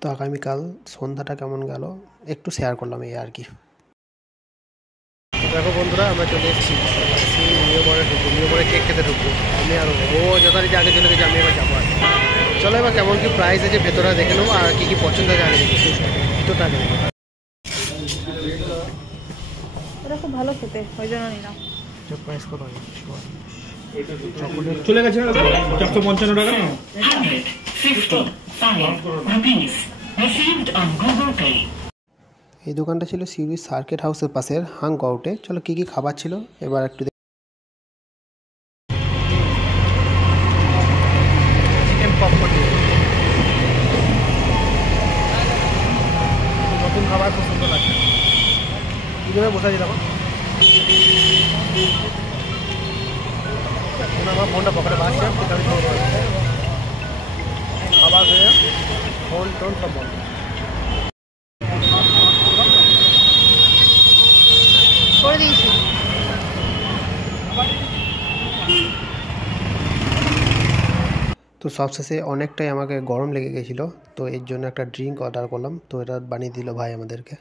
তো আগামীকাল সন্ধ্যাটা কেমন গেল একটু শেয়ার করলাম এই আর কি। দেখো বন্ধুরা, আমরা চলে এসেছি নিয়মরে ঢুকবো, নিয়মরে কেক খেতে ঢুকবো। আমি আর ও যথারীতি আগে চলে গেছি, আমি এবার যাবো আর। চলো এবার কেমন কি প্রাইস আছে ভেতরে দেখে নেবো, আর কি কি পছন্দ আছে আগে দেখি ভিতরটা আগে দেখবো। ওটা খুব ভালো খেতে, ওই জন্য নিলাম। প্রাইস কত আছে? চলে গেছে 455 টাকা না। এই দোকানটা ছিল সিউড়ি সার্কিট হাউসের পাশের হাং আউটে। চলো কি কি খাবার ছিল এবার একটু নতুন খাবার খুব সুন্দর লাগছে। কীভাবে বসা যেতাম আমার ফোনটা পকেটে বাঁচছে, খাবার খেয়ে ফোন টোন সব বন্ধ করে দিয়েছি। তো সবশেষে অনেকটাই আমাকে গরম লেগে গেছিলো, তো এর জন্য একটা ড্রিঙ্ক অর্ডার করলাম। তো এটা বানিয়ে দিল ভাই আমাদেরকে।